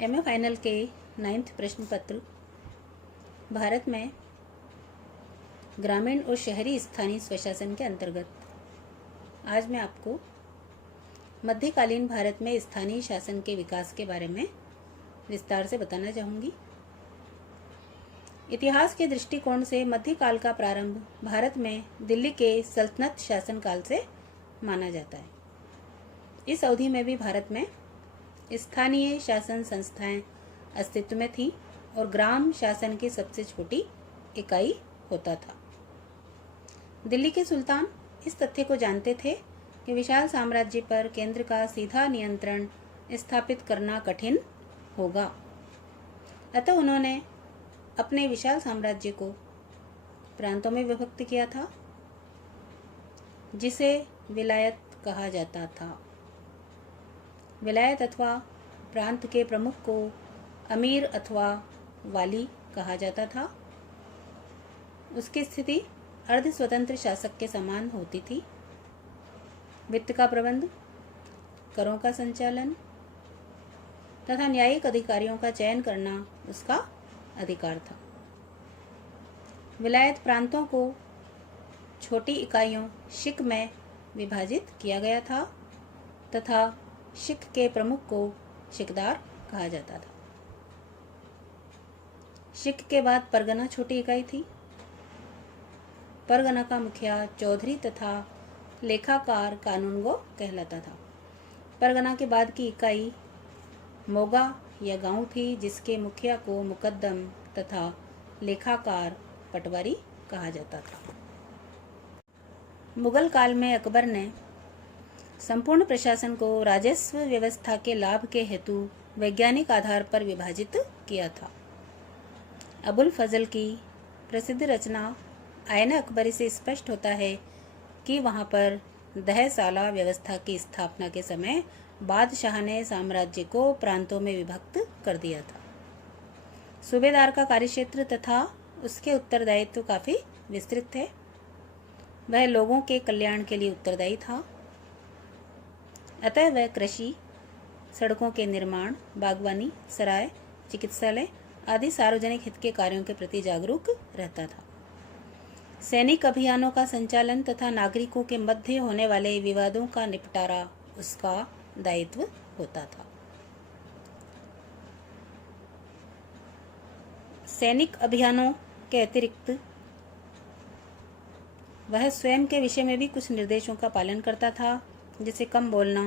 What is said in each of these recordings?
MA final के 9th प्रश्न पत्र भारत में ग्रामीण और शहरी स्थानीय स्वशासन के अंतर्गत आज मैं आपको मध्यकालीन भारत में स्थानीय शासन के विकास के बारे में विस्तार से बताना चाहूँगी। इतिहास के दृष्टिकोण से मध्यकाल का प्रारंभ भारत में दिल्ली के सल्तनत शासन काल से माना जाता है। इस अवधि में भी भारत में स्थानीय शासन संस्थाएं अस्तित्व में थीं और ग्राम शासन की सबसे छोटी इकाई होता था। दिल्ली के सुल्तान इस तथ्य को जानते थे कि विशाल साम्राज्य पर केंद्र का सीधा नियंत्रण स्थापित करना कठिन होगा, अतः उन्होंने अपने विशाल साम्राज्य को प्रांतों में विभक्त किया था, जिसे विलायत कहा जाता था। विलायत अथवा प्रांत के प्रमुख को अमीर अथवा वाली कहा जाता था। उसकी स्थिति अर्ध स्वतंत्र शासक के समान होती थी। वित्त का प्रबंध, करों का संचालन तथा न्यायिक अधिकारियों का चयन करना उसका अधिकार था। विलायत प्रांतों को छोटी इकाइयों शिक में विभाजित किया गया था तथा शिक के प्रमुख को शिकदार कहा जाता था। शिक के बाद परगना छोटी इकाई थी। परगना का मुखिया चौधरी तथा लेखाकार कानूनगो कहलाता था। परगना के बाद की इकाई मोगा या गांव थी, जिसके मुखिया को मुकद्दम तथा लेखाकार पटवारी कहा जाता था। मुगल काल में अकबर ने संपूर्ण प्रशासन को राजस्व व्यवस्था के लाभ के हेतु वैज्ञानिक आधार पर विभाजित किया था। अबुल फजल की प्रसिद्ध रचना आयन अकबरी से स्पष्ट होता है कि वहाँ पर दहसाला व्यवस्था की स्थापना के समय बादशाह ने साम्राज्य को प्रांतों में विभक्त कर दिया था। सूबेदार का कार्यक्षेत्र तथा उसके उत्तरदायित्व काफ़ी विस्तृत थे। वह लोगों के कल्याण के लिए उत्तरदायी था, अतः वह कृषि, सड़कों के निर्माण, बागवानी, सराय, चिकित्सालय आदि सार्वजनिक हित के कार्यों के प्रति जागरूक रहता था। सैनिक अभियानों का संचालन तथा नागरिकों के मध्य होने वाले विवादों का निपटारा उसका दायित्व होता था। सैनिक अभियानों के अतिरिक्त वह स्वयं के विषय में भी कुछ निर्देशों का पालन करता था, जैसे कम बोलना,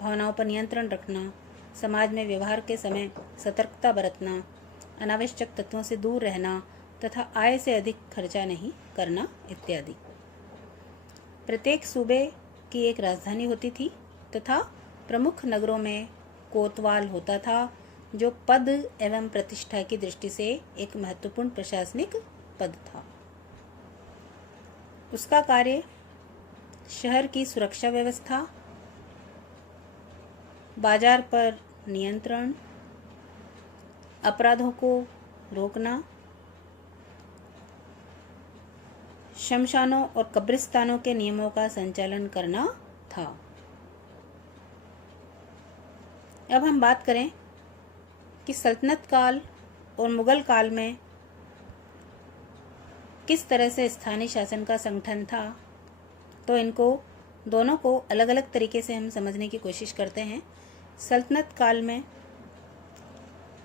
भावनाओं पर नियंत्रण रखना, समाज में व्यवहार के समय सतर्कता बरतना, अनावश्यक तत्वों से दूर रहना तथा आय से अधिक खर्चा नहीं करना इत्यादि। प्रत्येक सूबे की एक राजधानी होती थी तथा प्रमुख नगरों में कोतवाल होता था, जो पद एवं प्रतिष्ठा की दृष्टि से एक महत्वपूर्ण प्रशासनिक पद था। उसका कार्य शहर की सुरक्षा व्यवस्था, बाजार पर नियंत्रण, अपराधों को रोकना, शमशानों और कब्रिस्तानों के नियमों का संचालन करना था। अब हम बात करें कि सल्तनत काल और मुगल काल में किस तरह से स्थानीय शासन का संगठन था, तो इनको दोनों को अलग अलग तरीके से हम समझने की कोशिश करते हैं। सल्तनत काल में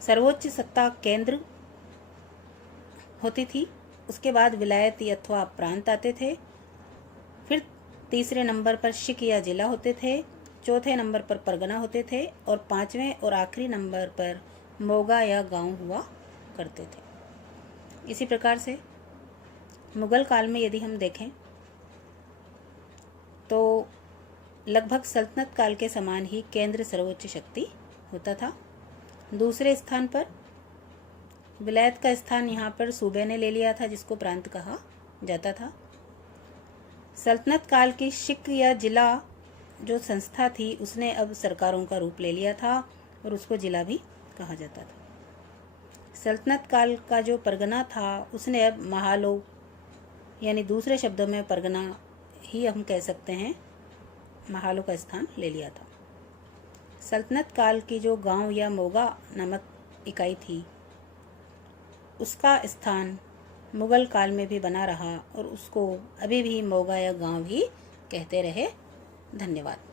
सर्वोच्च सत्ता केंद्र होती थी, उसके बाद विलायती अथवा प्रांत आते थे, फिर तीसरे नंबर पर शिक या जिला होते थे, चौथे नंबर पर परगना होते थे और पांचवें और आखिरी नंबर पर मोगा या गांव हुआ करते थे। इसी प्रकार से मुगल काल में यदि हम देखें तो लगभग सल्तनत काल के समान ही केंद्र सर्वोच्च शक्ति होता था। दूसरे स्थान पर विलायत का स्थान यहाँ पर सूबे ने ले लिया था, जिसको प्रांत कहा जाता था। सल्तनत काल की शिक या जिला जो संस्था थी, उसने अब सरकारों का रूप ले लिया था और उसको जिला भी कहा जाता था। सल्तनत काल का जो परगना था, उसने अब महालो यानी दूसरे शब्दों में परगना ही हम कह सकते हैं, महालों का स्थान ले लिया था। सल्तनत काल की जो गांव या मोगा नामक इकाई थी, उसका स्थान मुगल काल में भी बना रहा और उसको अभी भी मोगा या गांव ही कहते रहे। धन्यवाद।